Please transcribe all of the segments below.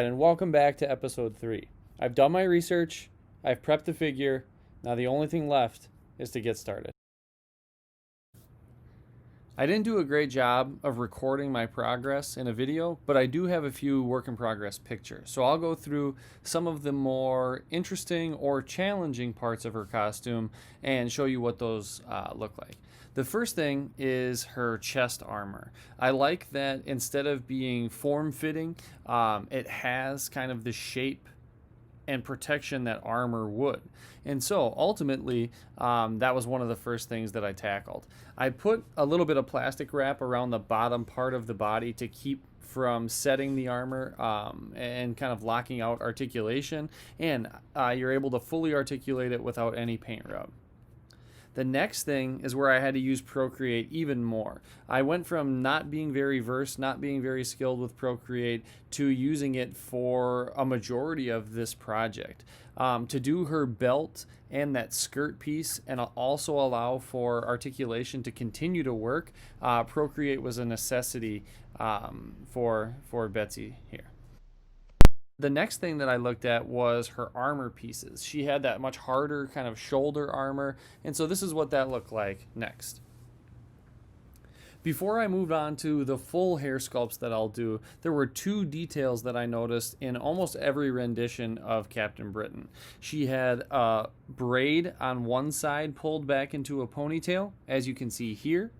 Alright, and welcome back to episode 3. I've done my research, I've prepped the figure, now the only thing left is to get started. I didn't do a great job of recording my progress in a video, but I do have a few work in progress pictures. So I'll go through some of the more interesting or challenging parts of her costume and show you what those look like. The first thing is her chest armor. I like that instead of being form-fitting, it has kind of the shape and protection that armor would. And so ultimately, that was one of the first things that I tackled. I put a little bit of plastic wrap around the bottom part of the body to keep from setting the armor and kind of locking out articulation, and you're able to fully articulate it without any paint rub. The next thing is where I had to use Procreate even more. I went from not being very versed, not being very skilled with Procreate, to using it for a majority of this project. To do her belt and that skirt piece and also allow for articulation to continue to work, Procreate was a necessity for Betsy here. The next thing that I looked at was her armor pieces. She had that much harder kind of shoulder armor, and so this is what that looked like next. Before I moved on to the full hair sculpts that I'll do, there were two details that I noticed in almost every rendition of Captain Britain. She had a braid on one side pulled back into a ponytail, as you can see here.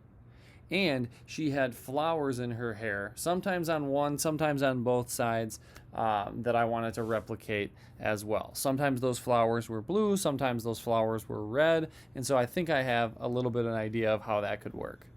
And she had flowers in her hair, sometimes on one, sometimes on both sides, that I wanted to replicate as well. Sometimes those flowers were blue, sometimes those flowers were red, and so I think I have a little bit of an idea of how that could work.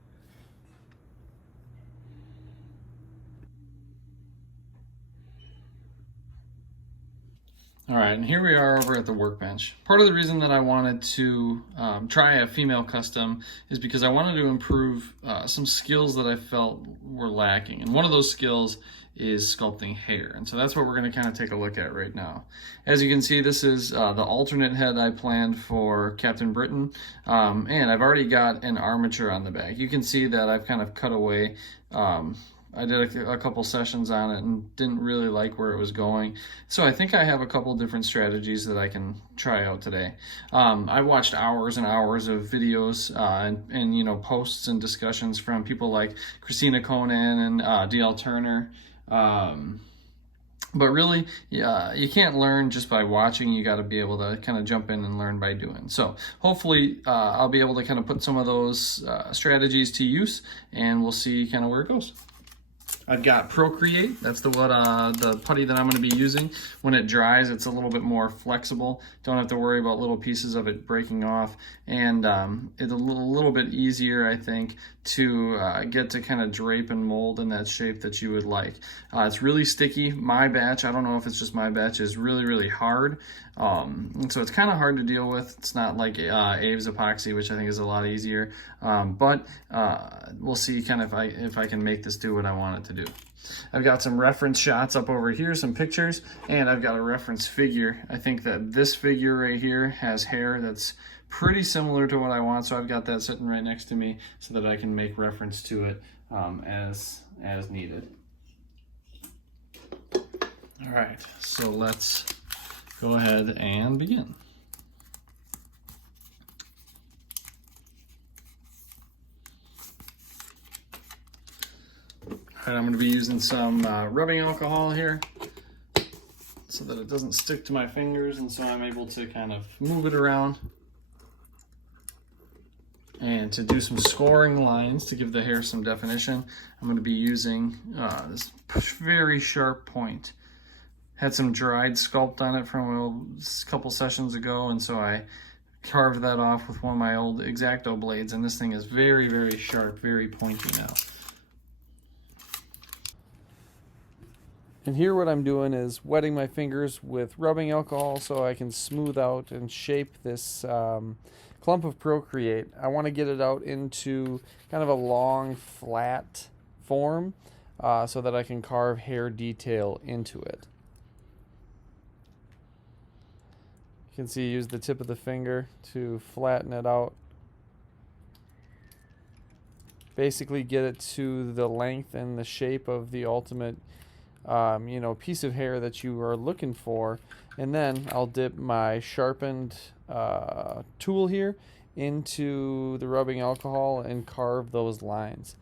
All right, and here we are over at the workbench. Part of the reason that I wanted to try a female custom is because I wanted to improve some skills that I felt were lacking. And one of those skills is sculpting hair. And so that's what we're going to kind of take a look at right now. As you can see, this is the alternate head I planned for Captain Britain. And I've already got an armature on the back. You can see that I've kind of cut away I did a couple sessions on it and didn't really like where it was going. So I think I have a couple different strategies that I can try out today. I watched hours and hours of videos and you know, posts and discussions from people like Christina Conan and DL Turner. But really, you can't learn just by watching. You got to be able to kind of jump in and learn by doing. So hopefully I'll be able to kind of put some of those strategies to use, and we'll see kind of where it goes. I've got Procreate. That's the putty that I'm going to be using. When it dries, it's a little bit more flexible. Don't have to worry about little pieces of it breaking off, and it's a little bit easier, I think, to get to kind of drape and mold in that shape that you would like. It's really sticky. My batch, I don't know if it's just my batch, is really hard. And so it's kind of hard to deal with. It's not like Abe's epoxy, which I think is a lot easier. But we'll see kind of if I can make this do what I want it to do. I've got some reference shots up over here, some pictures, and I've got a reference figure. I think that this figure right here has hair that's pretty similar to what I want, so I've got that sitting right next to me so that I can make reference to it as needed. All right, so let's go ahead and begin. All right, I'm going to be using some rubbing alcohol here so that it doesn't stick to my fingers, and so I'm able to kind of move it around. And to do some scoring lines to give the hair some definition, I'm going to be using this very sharp point. Had some dried sculpt on it from a couple sessions ago, and so I carved that off with one of my old X-Acto blades, and this thing is very sharp, very pointy now. And here what I'm doing is wetting my fingers with rubbing alcohol so I can smooth out and shape this clump of Procreate. I want to get it out into kind of a long, flat form so that I can carve hair detail into it. You can see, use the tip of the finger to flatten it out. Basically get it to the length and the shape of the ultimate piece of hair that you are looking for. And then I'll dip my sharpened tool here into the rubbing alcohol and carve those lines.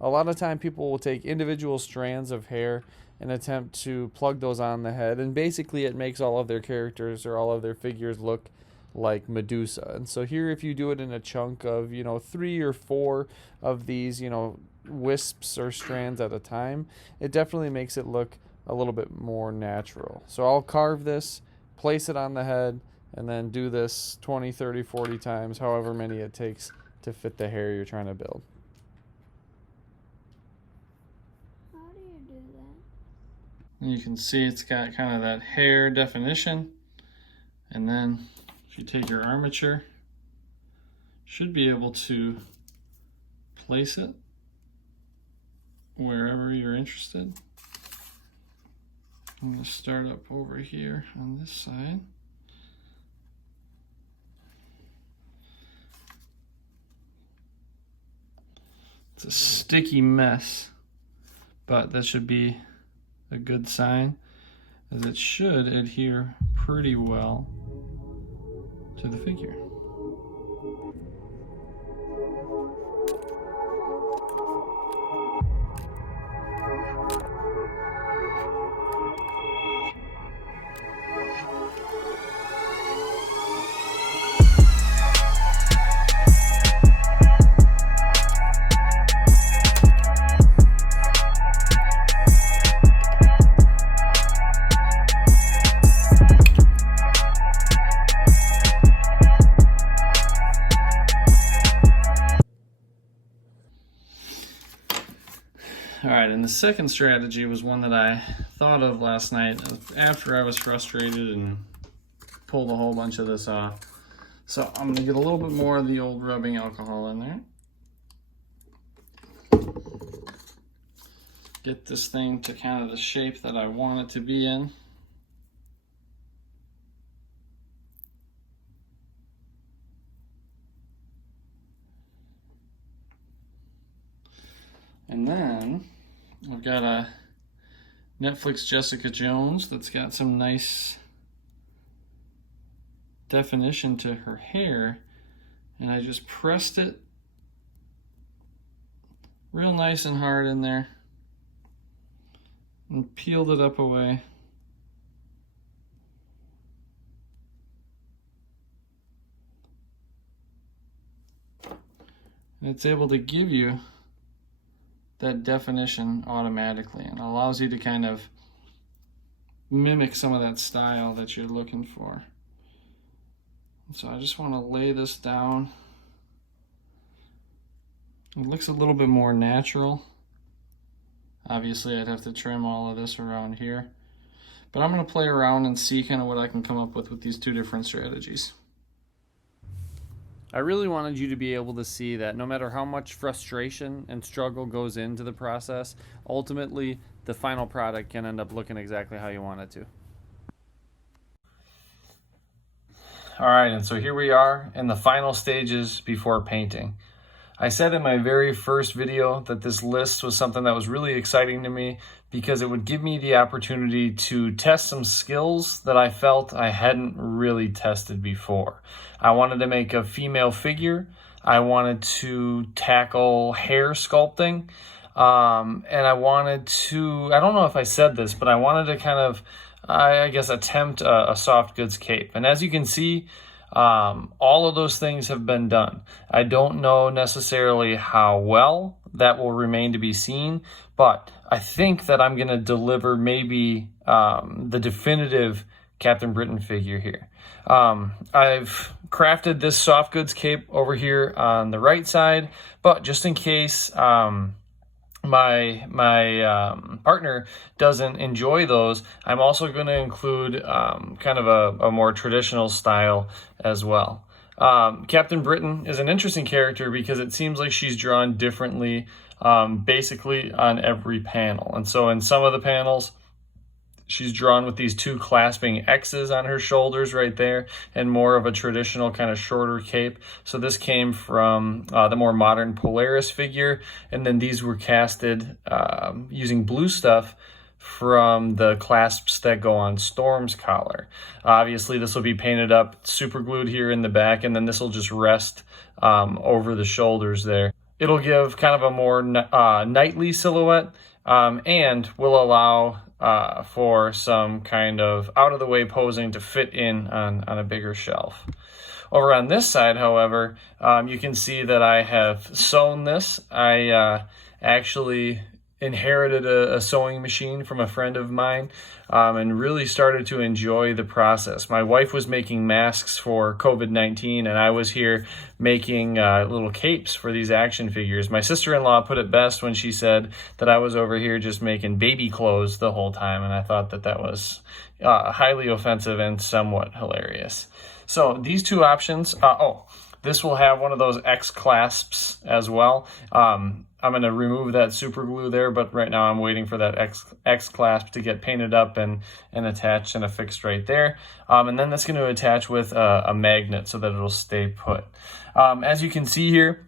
A lot of time people will take individual strands of hair and attempt to plug those on the head, and basically it makes all of their characters or all of their figures look like Medusa. And so here, if you do it in a chunk of 3 or 4 of these wisps or strands at a time, it definitely makes it look a little bit more natural. So I'll carve this, place it on the head, and then do this 20, 30, 40 times, however many it takes to fit the hair you're trying to build. You can see it's got kind of that hair definition. And then if you take your armature, should be able to place it wherever you're interested. I'm going to start up over here on this side. It's a sticky mess, but that should be a good sign, as it should adhere pretty well to the figure. All right, and the second strategy was one that I thought of last night after I was frustrated and pulled a whole bunch of this off. So I'm gonna get a little bit more of the old rubbing alcohol in there. Get this thing to kind of the shape that I want it to be in. And then I've got a Netflix Jessica Jones that's got some nice definition to her hair, and I just pressed it real nice and hard in there and peeled it up away. And it's able to give you that definition automatically, and allows you to kind of mimic some of that style that you're looking for. So I just want to lay this down. It looks a little bit more natural. Obviously I'd have to trim all of this around here, but I'm going to play around and see kind of what I can come up with these two different strategies. I really wanted you to be able to see that no matter how much frustration and struggle goes into the process, ultimately the final product can end up looking exactly how you want it to. All right, and so here we are in the final stages before painting. I said in my very first video that this list was something that was really exciting to me because it would give me the opportunity to test some skills that I felt I hadn't really tested before. I wanted to make a female figure. I wanted to tackle hair sculpting. And I wanted to, I don't know if I said this, but I wanted to kind of, I guess, attempt a soft goods cape. And as you can see, all of those things have been done. I don't know necessarily how well that will remain to be seen, but I think that I'm going to deliver maybe the definitive Captain Britain figure here. I've crafted this soft goods cape over here on the right side, but just in case my partner doesn't enjoy those, I'm also going to include kind of a more traditional style as well. Captain Britain is an interesting character because it seems like she's drawn differently basically on every panel. And so in some of the panels, She's drawn with these two clasping X's on her shoulders right there, and more of a traditional kind of shorter cape. So this came from the more modern Polaris figure, and then these were casted using blue stuff from the clasps that go on Storm's collar. Obviously, this will be painted up, super glued here in the back, and then this will just rest over the shoulders there. It'll give kind of a more knightly silhouette, and will allow for some kind of out-of-the-way posing to fit in on a bigger shelf. Over on this side, however, you can see that I have sewn this. I actually inherited a sewing machine from a friend of mine, and really started to enjoy the process. My wife was making masks for COVID-19, and I was here making little capes for these action figures. My sister-in-law put it best when she said that I was over here just making baby clothes the whole time, and I thought that was highly offensive and somewhat hilarious. So these two options, this will have one of those X clasps as well. I'm going to remove that super glue there, but right now I'm waiting for that X clasp to get painted up and attached and affixed right there. And then that's going to attach with a magnet so that it'll stay put. As you can see here,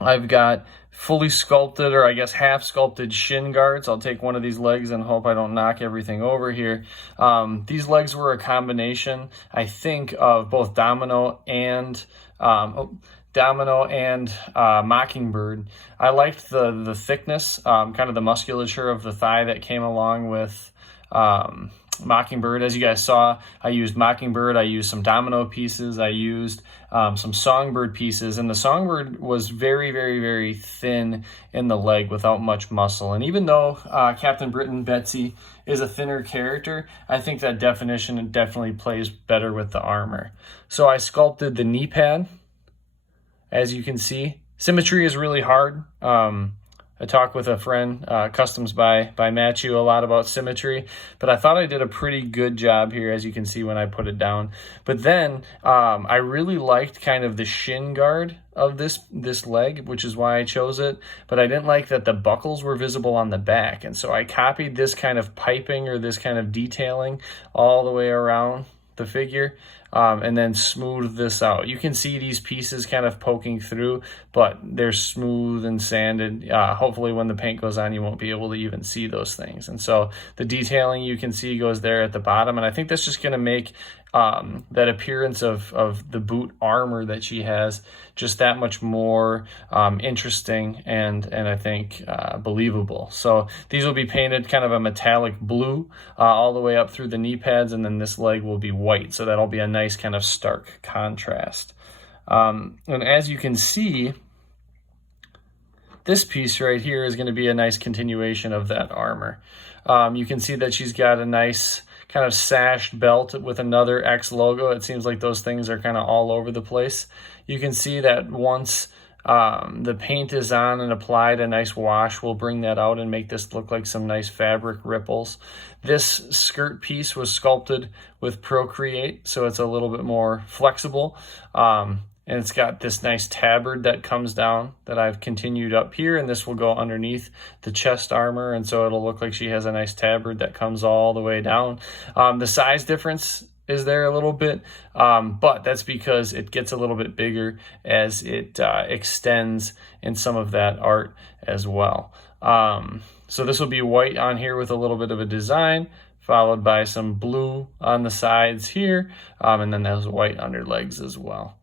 I've got fully sculpted, or I guess half sculpted shin guards. I'll take one of these legs and hope I don't knock everything over here. These legs were a combination, I think, of both Domino and Mockingbird. I liked the thickness, kind of the musculature of the thigh that came along with Mockingbird. As you guys saw, I used Mockingbird, I used some Domino pieces, I used some Songbird pieces, and the Songbird was very, very, very thin in the leg without much muscle. And even though Captain Britain Betsy is a thinner character, I think that definition definitely plays better with the armor. So I sculpted the knee pad. As you can see, symmetry is really hard. I talked with a friend, Customs by Matthew, a lot about symmetry, but I thought I did a pretty good job here, as you can see when I put it down. But then I really liked kind of the shin guard of this leg, which is why I chose it, but I didn't like that the buckles were visible on the back, and so I copied this kind of piping or this kind of detailing all the way around the figure. And then smooth this out. You can see these pieces kind of poking through, but they're smooth and sanded. Hopefully when the paint goes on, you won't be able to even see those things. And so the detailing you can see goes there at the bottom. And I think that's just going to make that appearance of the boot armor that she has just that much more interesting and I think believable. So these will be painted kind of a metallic blue all the way up through the knee pads, and then this leg will be white. So that'll be a nice kind of stark contrast. And as you can see, this piece right here is going to be a nice continuation of that armor. You can see that she's got a nice kind of sashed belt with another X logo. It seems like those things are kind of all over the place. You can see that once the paint is on and applied, a nice wash will bring that out and make this look like some nice fabric ripples. This skirt piece was sculpted with Procreate, so it's a little bit more flexible. And it's got this nice tabard that comes down that I've continued up here, and this will go underneath the chest armor, and so it'll look like she has a nice tabard that comes all the way down. The size difference is there a little bit, but that's because it gets a little bit bigger as it extends in some of that art as well. So this will be white on here with a little bit of a design, followed by some blue on the sides here, and then those white underlegs as well.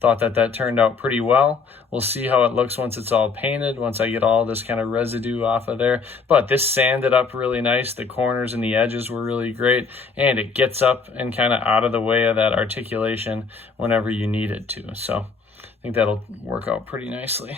Thought that turned out pretty well. We'll see how it looks once it's all painted, once I get all this kind of residue off of there. But this sanded up really nice. The corners and the edges were really great, and it gets up and kind of out of the way of that articulation whenever you need it to. So I think that'll work out pretty nicely.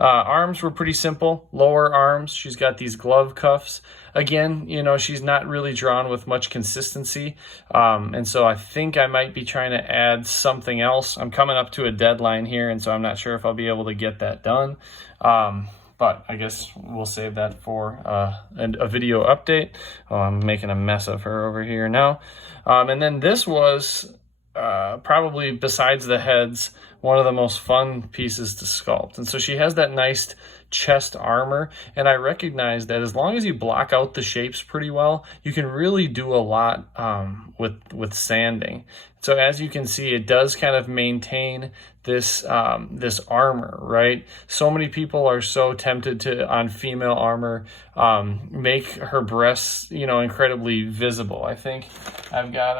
Arms were pretty simple, lower arms. She's got these glove cuffs. Again, you know, she's not really drawn with much consistency. And so I think I might be trying to add something else. I'm coming up to a deadline here, and so I'm not sure if I'll be able to get that done. But I guess we'll save that for a video update. Oh, I'm making a mess of her over here now. And then this was probably besides the heads, one of the most fun pieces to sculpt. And so she has that nice chest armor, and I recognize that as long as you block out the shapes pretty well, you can really do a lot with sanding. So as you can see, it does kind of maintain this this armor, right? So many people are so tempted to, on female armor, make her breasts, you know, incredibly visible. I think I've got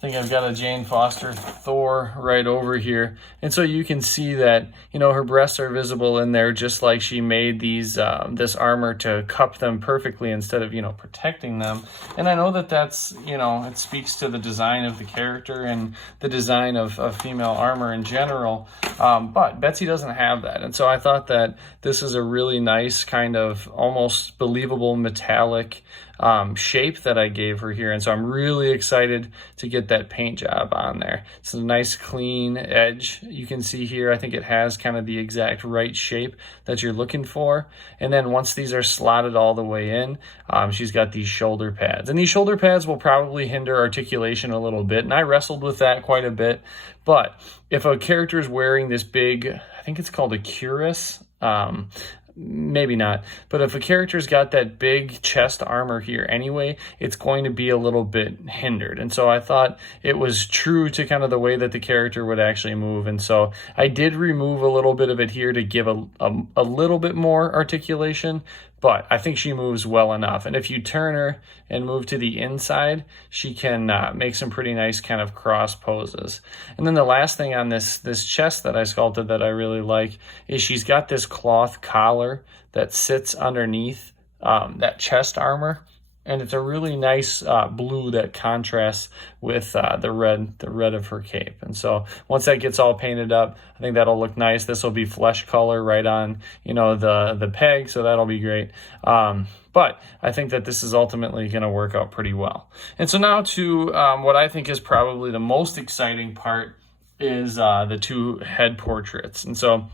a Jane Foster Thor right over here. And so you can see that, you know, her breasts are visible in there, just like she made these this armor to cup them perfectly instead of, you know, protecting them. And I know that that's, you know, it speaks to the design of the character and the design of female armor in general. But Betsy doesn't have that. And so I thought that this is a really nice kind of almost believable metallic shape that I gave her here. And so I'm really excited to get that paint job on there. It's a nice clean edge. You can see here, I think it has kind of the exact right shape that you're looking for. And then once these are slotted all the way in, she's got these shoulder pads. And these shoulder pads will probably hinder articulation a little bit. And I wrestled with that quite a bit. But if a character is wearing this big, I think it's called a cuirass, maybe not, but if a character's got that big chest armor here anyway, it's going to be a little bit hindered. And so I thought it was true to kind of the way that the character would actually move. And so I did remove a little bit of it here to give a little bit more articulation, but I think she moves well enough. And if you turn her and move to the inside, she can make some pretty nice kind of cross poses. And then the last thing on this chest that I sculpted that I really like is she's got this cloth collar that sits underneath that chest armor. And it's a really nice blue that contrasts with the red of her cape. And so once that gets all painted up, I think that'll look nice. This will be flesh color right on, you know, the peg, so that'll be great. But I think that this is ultimately going to work out pretty well. And so now to what I think is probably the most exciting part is the two head portraits. And so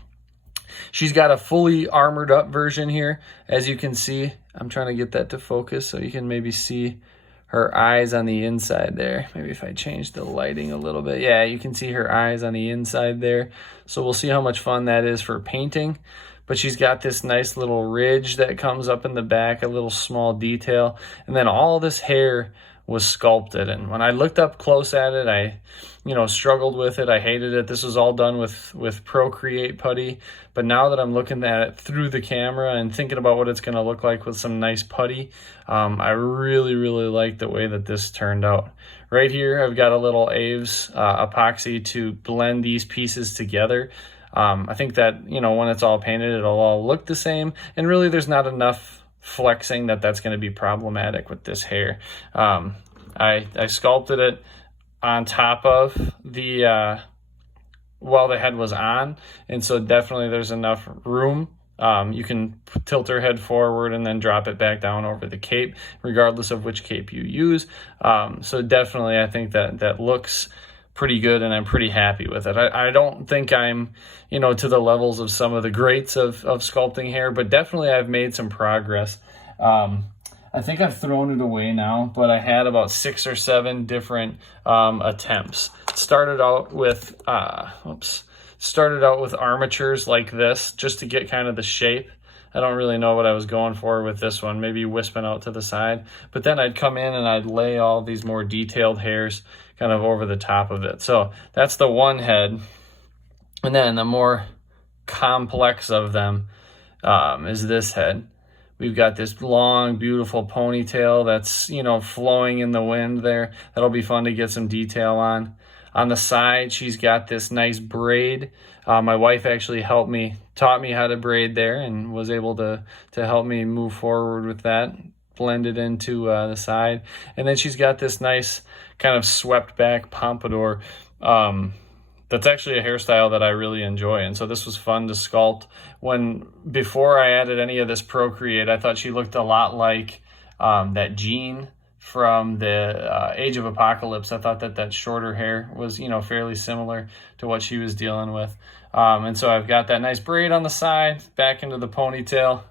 she's got a fully armored up version here. As you can see, I'm trying to get that to focus so you can maybe see her eyes on the inside there. Maybe if I change the lighting a little bit. Yeah, you can see her eyes on the inside there. So we'll see how much fun that is for painting. But she's got this nice little ridge that comes up in the back, a little small detail. And then all this hair was sculpted. And when I looked up close at it, I, you know, struggled with it. I hated it. This was all done with Procreate putty. But now that I'm looking at it through the camera and thinking about what it's going to look like with some nice putty, I really, really like the way that this turned out. Right here, I've got a little Aves epoxy to blend these pieces together. I think that, you know, when it's all painted, it'll all look the same. And really, there's not enough flexing that's going to be problematic with this hair. I sculpted it on top of the while the head was on, and so definitely there's enough room. You can tilt her head forward and then drop it back down over the cape, regardless of which cape you use. So definitely I think that looks pretty good, and I'm pretty happy with it. I don't think I'm, you know, to the levels of some of the greats of sculpting hair, but definitely I've made some progress. I think I've thrown it away now, but I had about 6 or 7 different attempts. Started out with armatures like this, just to get kind of the shape. I don't really know what I was going for with this one, maybe wisping out to the side. But then I'd come in and I'd lay all these more detailed hairs kind of over the top of it. So that's the one head. And then the more complex of them is this head. We've got this long, beautiful ponytail that's, you know, flowing in the wind there. That'll be fun to get some detail on. On the side, she's got this nice braid. My wife actually taught me how to braid there, and was able to help me move forward with that, blend it into the side. And then she's got this nice kind of swept back pompadour. That's actually a hairstyle that I really enjoy. And so this was fun to sculpt. Before I added any of this Procreate, I thought she looked a lot like that Jean from the Age of Apocalypse. I thought that shorter hair was, you know, fairly similar to what she was dealing with. And so I've got that nice braid on the side, back into the ponytail.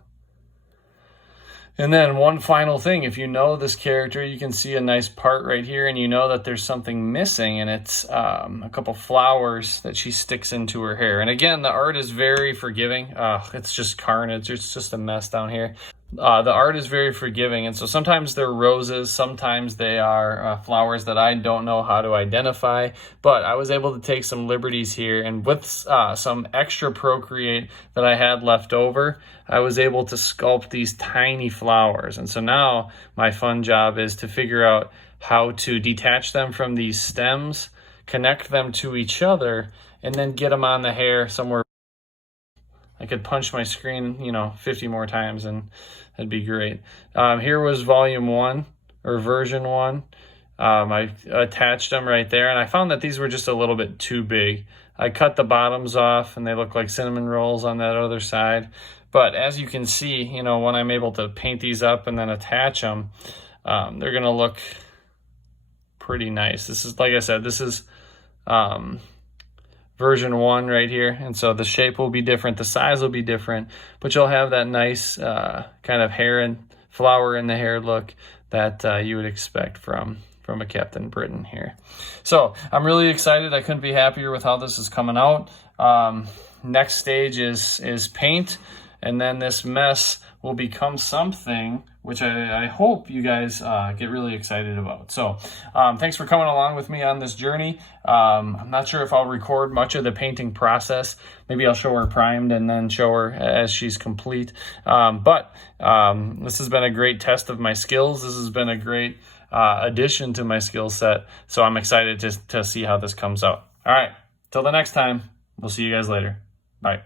And then one final thing, if you know this character, you can see a nice part right here, and you know that there's something missing, and it's a couple flowers that she sticks into her hair. And again, the art is very forgiving. It's just carnage. It's just a mess down here. The art is very forgiving, and so sometimes they're roses, sometimes they are flowers that I don't know how to identify, but I was able to take some liberties here, and with some extra Procreate that I had left over, I was able to sculpt these tiny flowers. And so now my fun job is to figure out how to detach them from these stems, connect them to each other, and then get them on the hair somewhere. I could punch my screen, 50 more times, and that'd be great. Here was volume 1, or version 1. I attached them right there, and I found that these were just a little bit too big. I cut the bottoms off, and they look like cinnamon rolls on that other side. But as you can see, when I'm able to paint these up and then attach them, they're gonna look pretty nice. This is, like I said, this is version 1 right here, and so the shape will be different, the size will be different, but you'll have that nice kind of hair and flower in the hair look that you would expect from a Captain Britain here. So I'm really excited. I couldn't be happier with how this is coming out. Next stage is paint, and then this mess will become something which I hope you guys get really excited about. So thanks for coming along with me on this journey. I'm not sure if I'll record much of the painting process. Maybe I'll show her primed and then show her as she's complete. But this has been a great test of my skills. This has been a great addition to my skill set. So I'm excited to see how this comes out. All right, till the next time, we'll see you guys later. Bye.